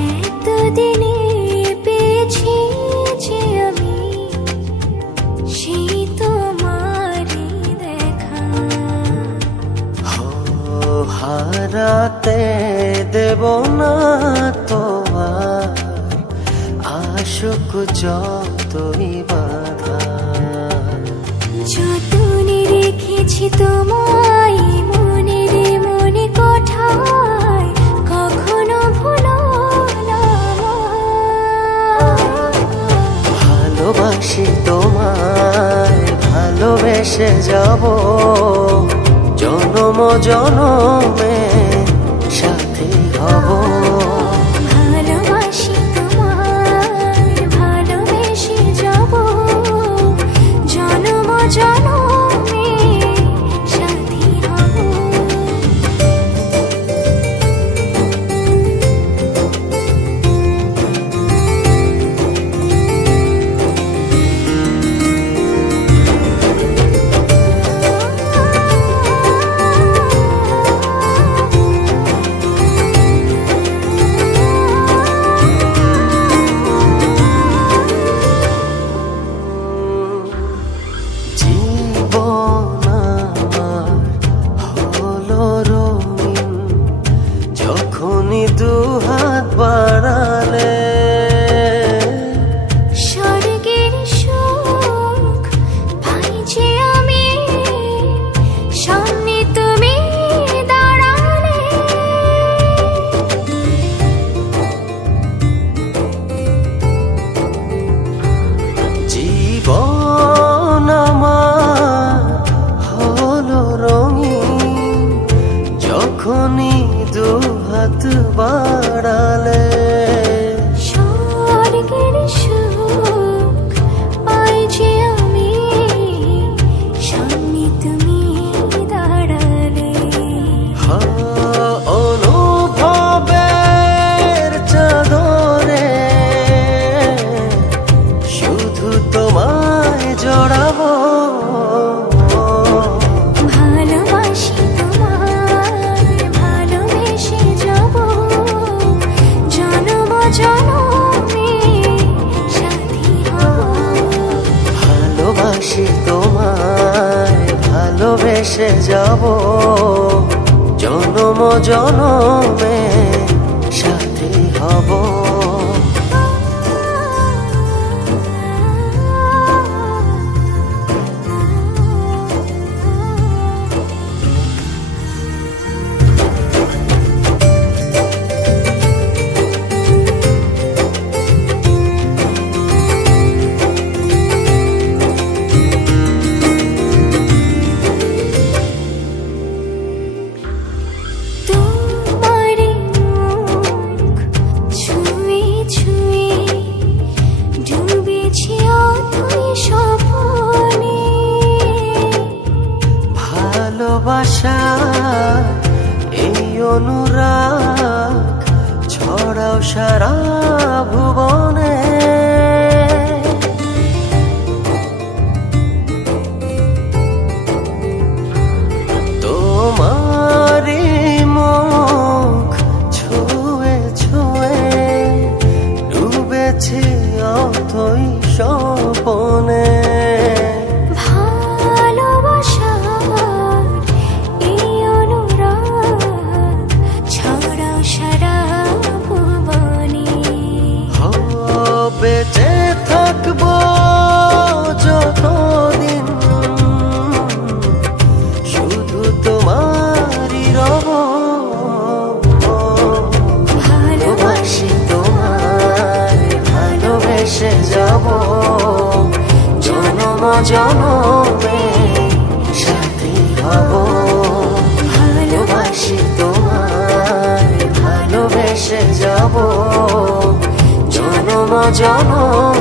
এতদিনে পেয়েছি যে আমি সেই তোমারই দেখা। হারাতে দেব না তোমার আশুক যতই বাধা। যতনে রেখেছি তোমায় মনের মনে কোঠায়, কখনো ভুলো না আমায়। ভালোবাসি তোমায়, ভালোবেসে যাব জনম জনমে সাথী হব। ভালোবাসি তোমায়, ভালোবেসে যাব জনম জনমে সাথী হব। জীবন আমার হলো রঙিন যখনই দুহাত বাড়ালে। স্বর্গের সুখ পাই যে আমি সামনে তুমি দাঁড়ালে। জীবন আমার হলো রঙিন যখনই দুহাত বাড়ালে। স্বর্গের সুখ পাই যে আমি সামনে তুমি দাঁড়ালে। অনুভবের চাদরে শুধু তোমায় জড়াবো। ভালোবাসি তোমায়, ভালোবেসে যাব জনম জনমে সাথী হব। ভালোবাসি তোমায়, ভালোবেসে যাব জনম জনমে সাথী হব। তোমার মুখ ছুঁয়ে ছুঁয়ে ডুবেছি অথই স্বপ্নে। ভালোবাসা এই অনুরাগ ছড়াও সারা ভুবনে। তোমারি মুখ ছুঁয়ে ছুঁয়ে ডুবেছি অথই স্বপনে। ভালোবাসার এই অনুরাগ ছড়াও সারা ভুবনে। বেঁচে থাকবো যতদিন শুধু তোমারই রব। ভালোবাসি তোমায়, ভালোবেসে যাব জনম জনমে সাথী হব। ভালোবাসি তোমায়, ভালোবেসে যাব জনম জনমে